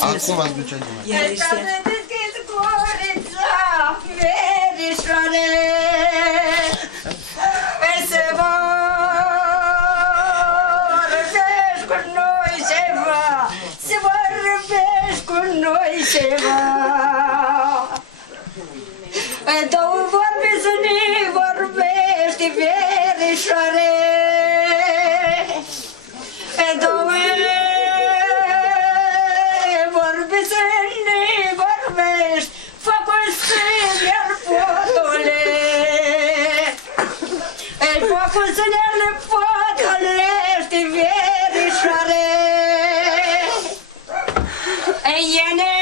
Acum ați duce numai. Ăsta ne deschis gurița, verișoare, să vorbești cu noi ceva, să vorbești cu noi ceva. Două vorbe să ne vorbești, verișoare, două vorbe să ne vorbești, focul să-mi-al potole, focul să-mi-al potolești, verișoare, iene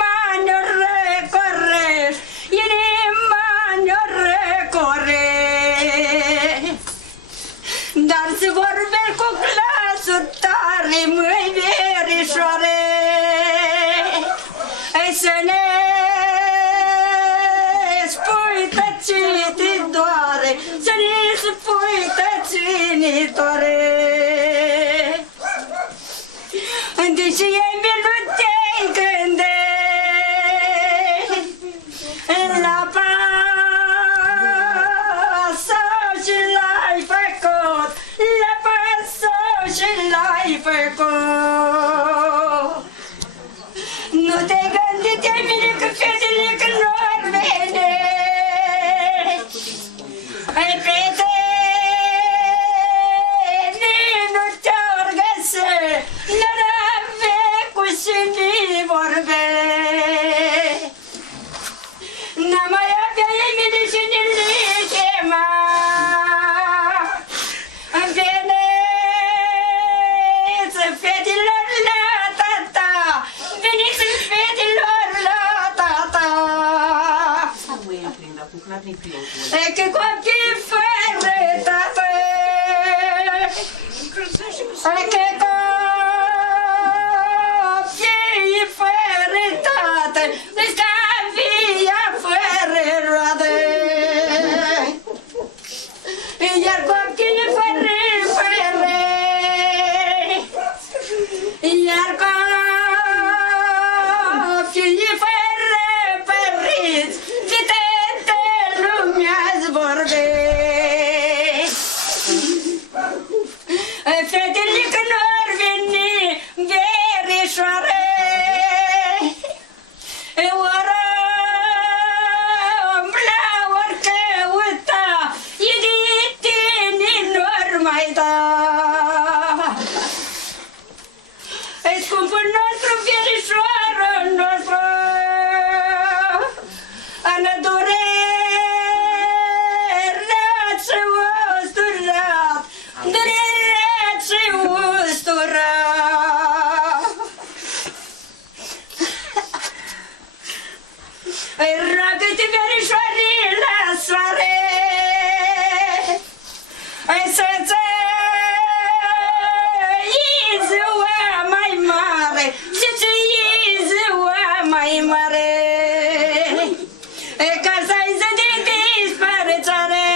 mani-o recorești, iene mani-o recorești, dar să vorbești cu glasul tare, măi, verișoare, să ne spui tăcite doare, să ne spui tăcine doare. Deși e minutei gândești la pasă și l-ai făcut, la pasă și l-ai făcut. Nu te gândi de mine că fetele că nu-ar veni, fetele nu te-or găsi, n-ar avea cu cine vorbe. N-am mai avea ei mine cine le chema. Veniți fetelor la tata, veniți fetelor la tata. E că copii fără tată, e că copii fără tată, îți ca via fără roade. Iar copiii fără păreri, iar copiii fără părinți, de toată lumea-ți vorbești. Fetele că n-or veni, verișoare, ori umbla, ori căuta, e de tine n-or mai da. Scumpul nostru, verișoară nostru, ana durerat și usturat, durerat și usturat. Roagă-te, verișoare, la soare, să-ți iei ziua mai mare, să-ți iei ziua mai mare, ca să-i zi de dispărățare.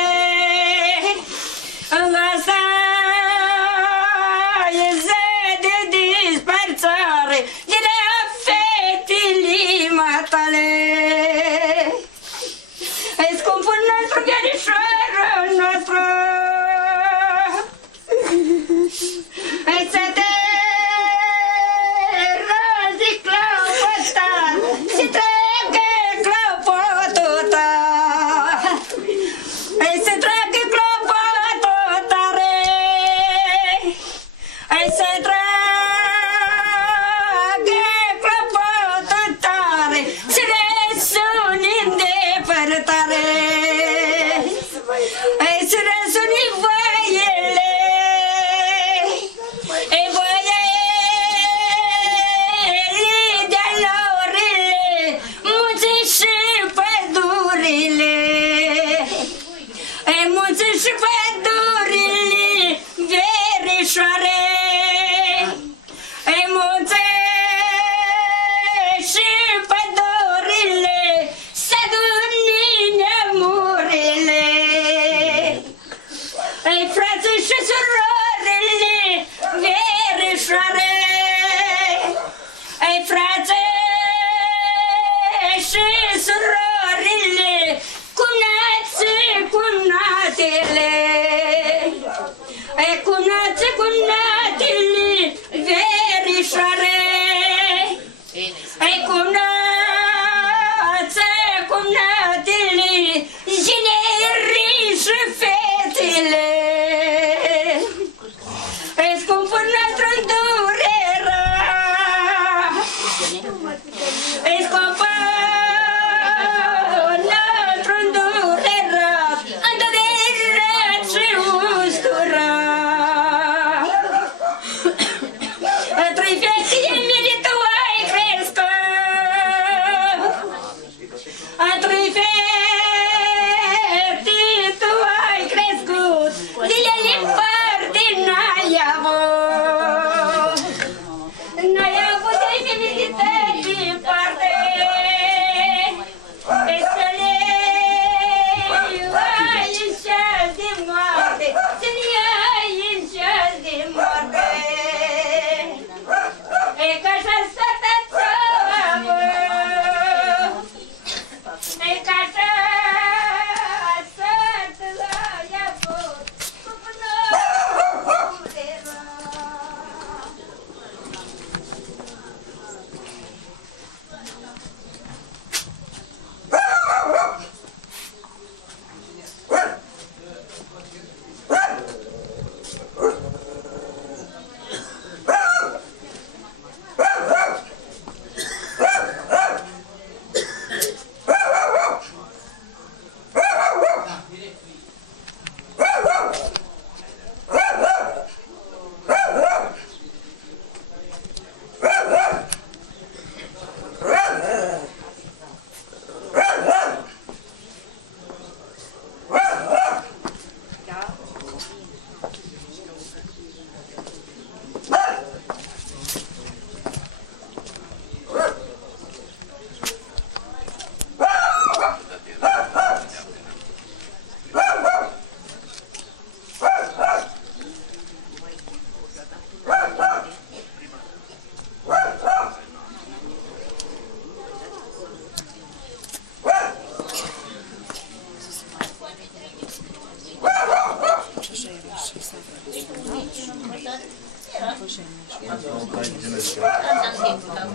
Asta e zi de dispărățare de la fetele matale. Scumpul nostru, verișoară nostru, să te rozi clopotan, să tragă clopotul tău, să tragă clopotul tare, să tragă clopotul tare, să le suni în depărtare, să le suni voiele, și pădurile, verișoare, munțe și pădurile, s-adună neamurile, frații și surorile, verișoare.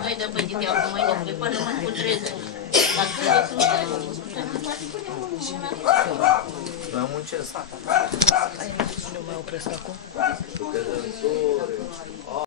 Noi dăm bădite acum mai nepune, până mă pudreză. Dar muncesc. Nu mai opresc acum. Lucrez în sore.